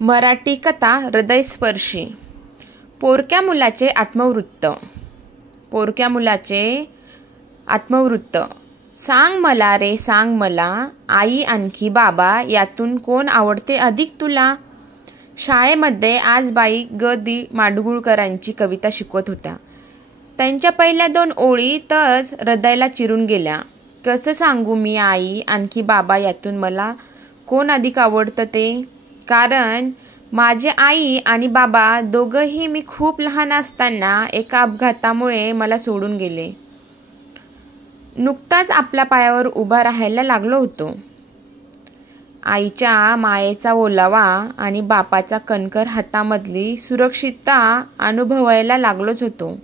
मराठी कथा हृदयस्पर्शी. पोरक्या मुलाचे आत्मवृत्त. पोरक्या मुलाचे आत्मवृत्त. सांग मला रे सांग मला, आई आणखी बाबा यातून कोण आवडते अधिक तुला. शाळेमध्ये आज बाई ग दी माडगुळकरांची कविता शिकवत होत्या. त्यांच्या पहिल्या 2 ओळी तच हृदयाला चिरून गेल्या. कसं सांगू मी आई आणखी बाबा यातून मला कोण अधिक आवडतं ते. कारण माझे आई आणि बाबा दोघंही मी खूप लहान असताना एका अपघातामुळे मला सोडून गेले. नुकताच आपल्या पायावर उभा राहायला लागलो होतो. आईच्या मायेचा ओलावा आणि बापाचा कणखर हातामधली सुरक्षितता अनुभवायला लागलोच होतो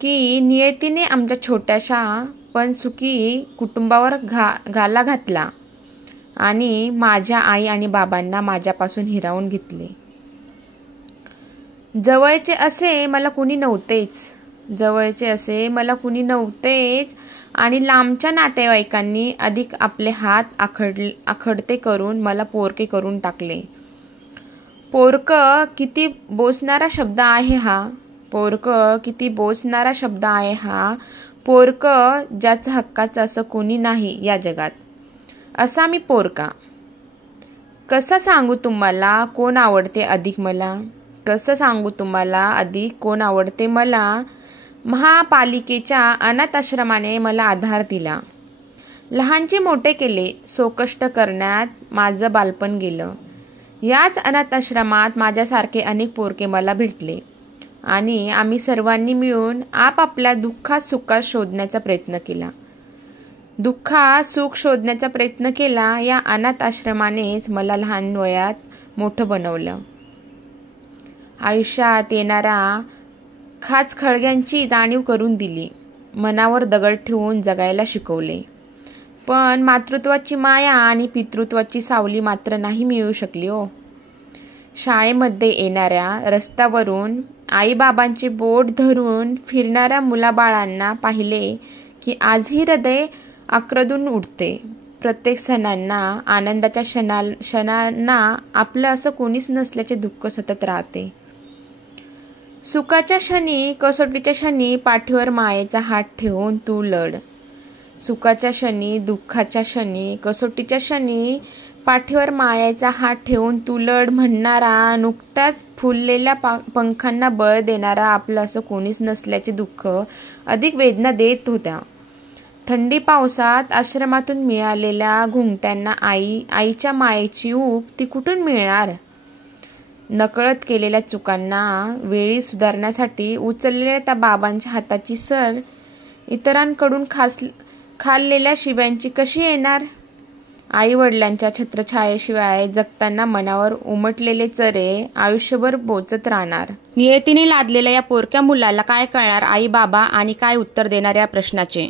की नियतीने आमच्या छोट्याशा पण सुखी कुटुंबावर घाला घातला आणि माझ्या आई आणि बाबांना माझ्यापासून हिरावून घेतले. जवळचे असे मला कुणी नव्हतेच आणि लांबच्या नातेवाईकांनी अधिक आपले हात आखडते करून मला पोरके करून टाकले. पोरक किती बोचणारा शब्द आहे हा. पोरक ज्याचं हक्काचं असं कोणी नाही या जगात, असा मी पोरका. कसं सांगू तुम्हाला कोण आवडते अधिक मला. महापालिकेच्या अनाथ आश्रमाने मला आधार दिला. लहानचे मोठे केले. सोकष्ट करण्यात माझं बालपण गेलं. याच अनाथ आश्रमात माझ्यासारखे अनेक पोरके मला भेटले आणि आम्ही सर्वांनी मिळून आपापल्या दुःखात सुखात शोधण्याचा प्रयत्न केला. या अनाथ आश्रमानेच मला लहान वयात मोठं बनवलं. आयुष्यात येणाऱ्या खाचखळग्यांची जाणीव करून दिली. मनावर दगड ठेवून जगायला शिकवले. पण मातृत्वाची माया आणि पितृत्वाची सावली मात्र नाही मिळू शकली हो. शाळेमध्ये येणाऱ्या रस्त्यावरून आईबाबांचे बोट धरून फिरणाऱ्या मुलाबाळांना पाहिले की आजही हृदय आक्रदून उठते. प्रत्येक सणांना, आनंदाच्या क्षणांना आपलं असं कोणीच नसल्याचे दुःख सतत राहते. सुखाच्या क्षणी, कसोटीच्या क्षणी पाठीवर मायेचा हात ठेवून तू लढ. सुखाच्या क्षणी, दुःखाच्या क्षणी, कसोटीच्या क्षणी पाठीवर मायेचा हात ठेवून तू लढ म्हणणारा, नुकत्याच फुललेल्या पंखांना बळ देणारा आपलं असं कोणीच नसल्याचे दुःख अधिक वेदना देत होत्या. थंडी पावसात आश्रमातून मिळालेल्या घुंगट्यांना आईच्या मायेची ऊब ती कुठून मिळणार. नकळत केलेल्या चुकांना वेळी सुधारण्यासाठी उचललेल्या त्या बाबांच्या हाताची सर इतरांकडून खाल्लेल्या शिव्यांची कशी येणार. आई वडिलांच्या छत्रछायेशिवाय जगताना मनावर उमटलेले चरे आयुष्यभर बोचत राहणार. नियतीने लादलेल्या या पोरक्या मुलाला काय कळणार आई बाबा आणि काय उत्तर देणार या प्रश्नाचे.